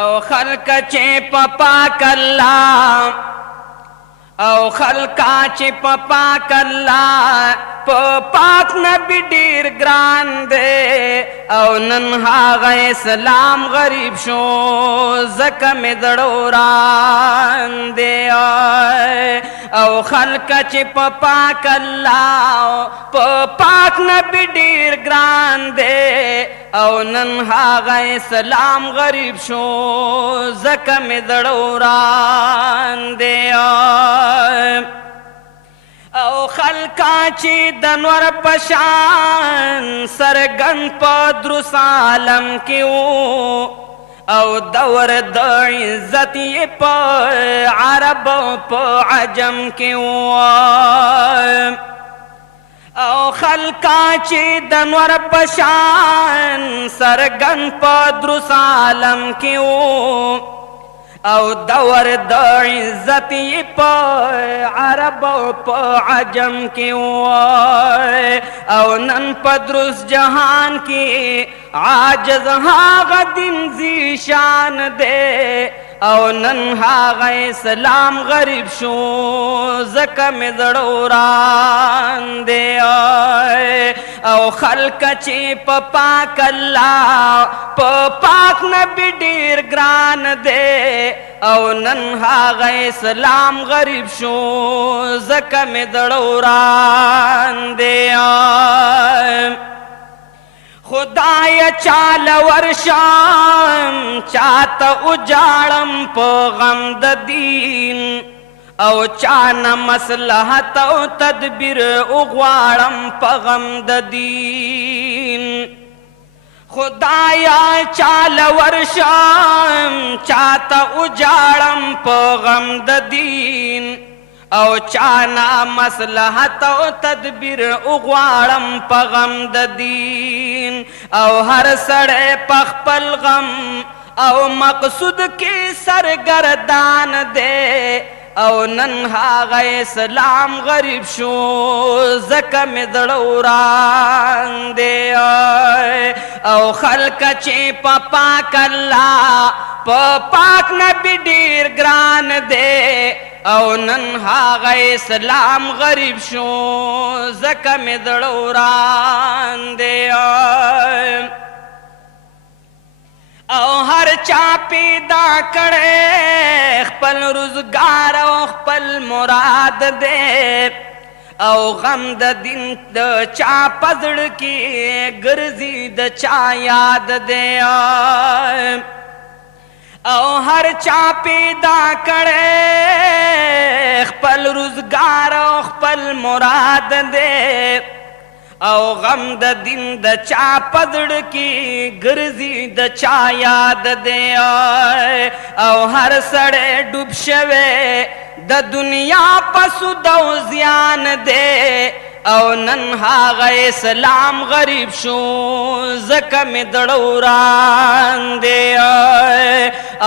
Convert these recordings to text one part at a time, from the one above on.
او خلق چې په پاک الله او خلقا چې په پاک الله په پاک نبی ډیر ګران دی او نن هغه اسلام غریب شو زکه مې زړه وران دی او خلق چې په پاک الله په پاک نبی ډیر ګران دی او نن هغه اسلام غریب شو زکه مې زړه وران دی او خلقا چې د نور پشان سرګن په دروس عالم کې وو او دور د عزت یې په عرب او په عجم کې وو او خلقا چې د نور پشان سرګن په دروس عالم کې وو او دور د عزت یې په عرب او په عجم کې وای او نن په دروس جهان کې عاجز هغه دین ذی شان دی او نن هغه اسلام غریب شو زکه مې زړه وران دی او خلق چې په پاک الله په پاک نبی ډیر ګران دی او نن هغه اسلام غریب شو زکه مې زړه وران دی خدای چال ورشم چاته اجاړم په غم د دین او چانه مصلحت او تدبیر اغواړم په غم د دین خدایا چال ورشم چاته اجاړم په غم د دین او چانا مصلحت او تدبیر اغواړم په غم د دین او هر سړی په خپل غم او مقصود کې سرګردان دی او نن هغه اسلام غریب شو زکه مې زړه وران دی او خلق چې په پاک الله په پاک نبی ډیر ګران دی او نن هغه اسلام غریب شو زکه مې زړه وران دی او هر چا پیدا کړي خپل روزګار او خپل مراد دی او غم د دین د چا پزړ کې ګرځي د چا یاد دی او هر چا پیدا کړي خپل روزګار او خپل مراد دی او غم د دین د چا پزړ کې ګرځي د چا یاد دی او هر سړی ډوب شوی د دنیا په سود او زیان دی او نن هغه اسلام غریب شو زکه مې زړه وران دی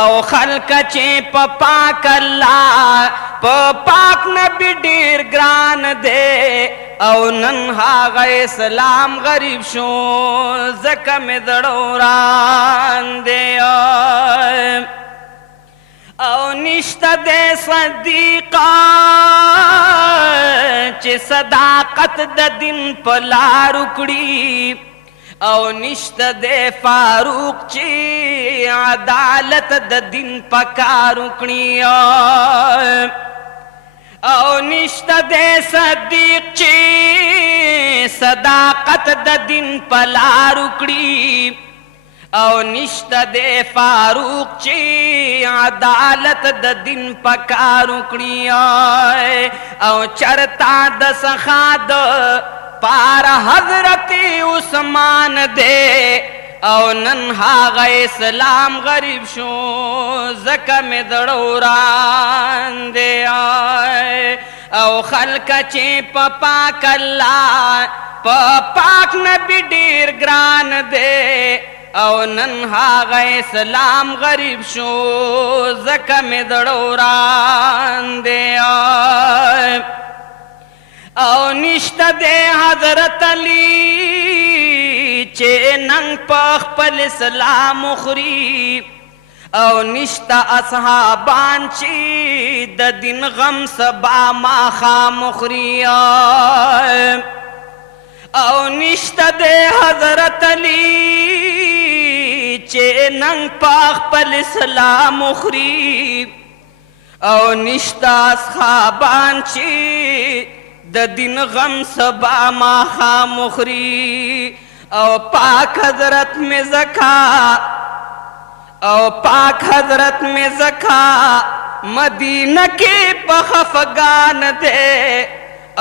او خلق چې په پاک الله په پاک نبی ډیر ګران دی او نن هغه اسلام غریب شو زکه مې زړه وران دی او نشته د صدیقا چې صداقت د دین په لار وکړي او نشته د فاروق چې عدالت د دین په کار وکړي او نشته د صدیق چې صداقت د دین په لار وکړي او نشته د فاروق چې عدالت د دین په کار وکړي او چرتا د سخا د پار حضرت عثمان دی او نن هغه اسلام غریب شو زکه مې زړه وران دی او خلق چې په پاک الله په پاک نبی ډیر ګران دی او نن هغه اسلام غریب شو زکه مې زړه وران دی او نشته د حضرت علی چې ننګ په خپل اسلام خوري او نشتا اصحابان چی د دین غم سبا ما خامخری او نشتا د حضرت علی چه ننگ پاخ پل اسلام اخری او نشتا اصحابان چی د دین غم سبا ما خامخری او پاک حضرت میں زکا او پاک حضرت میں زکا مدینہ کے پخفگان دے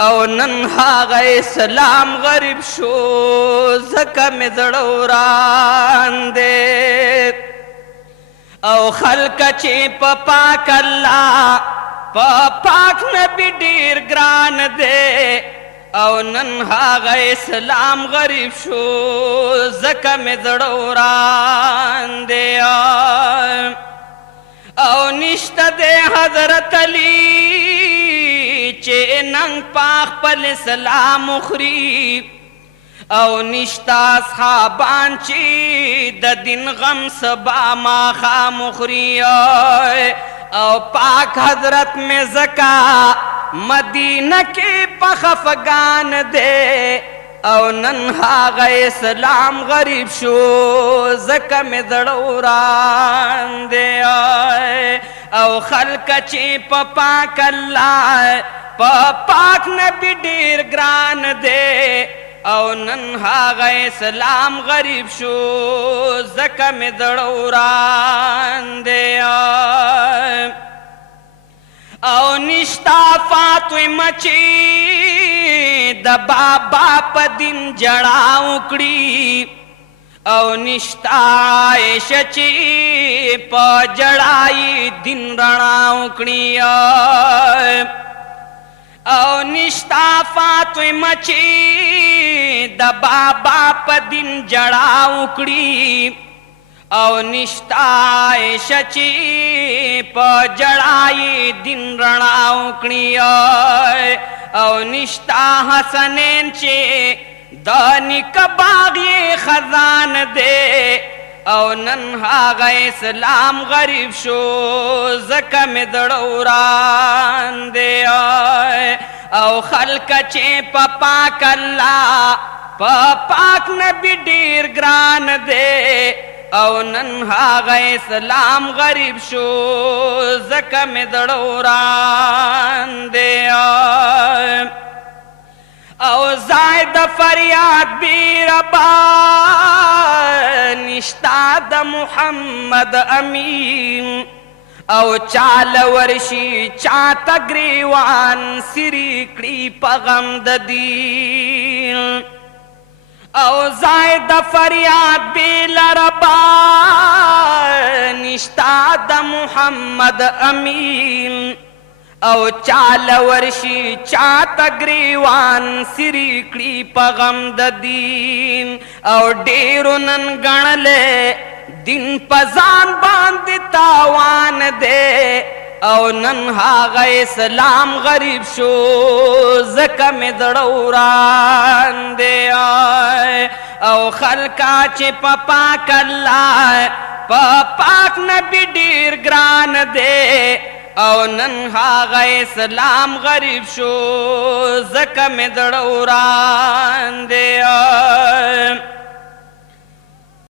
او ننہا غی اسلام غریب شو زکا میں زڑوران دے او خلق چی پا پاک اللہ پا پاک نبی ڈیر گران دے او ننہا غی اسلام غریب شو زکا میں زڑوران دے او نشتا دے حضرت علی چے ننگ پاک پل اسلام اخری او نشتا اصحابان چی د دین غم سبا ما خام اخری او پاک حضرت میں زکا مدینہ کے پخفگان دے او ننہا غی اسلام غریب شو زکا میں زڑوران دے او خلق چی پا پاک اللہ پا پاک نبی ڈیر گران دے او ننہا غی اسلام غریب شو زکا میں زڑوران دے او نشتا فاطمہ چی د بابا پا دن جڑا اکڑی او نشتا عائشہ چی پا جڑائی دن رنا اکڑی او نشتا فاطمہ چی د بابا پا دن جڑا اکڑی او نشتا عائشہ چی پا جڑائی دن رنا اکڑی او نشتا حسنین چی دانی کباغی خزان دے او ننہا غی اسلام غریب شو زکا میں زڑوران دے او خلق چی پا پاک اللہ پا پاک نبی ڈیر گران دے او ننہا غی اسلام غریب شو زکا میں زڑوران دے او زائد فریاد بی ربا نشتا د محمد امین او چال ورشی چاہتا گریوان سری کڑی پغم د دین او زائد فریاد بی لربا نشتا د محمد امین او چال ورشی چاہتا گریوان سری کڑی پغم د دین او ڈیرو نن گنلے دن پزان باند تاوان دے او ننہا غی اسلام غریب شو زکا میں زڑوران دے او خلقا چی پا پاک اللہ پا پاک نبی ڈیر گران دے او ننہا غی اسلام غریب شو زکا میں زڑوران دے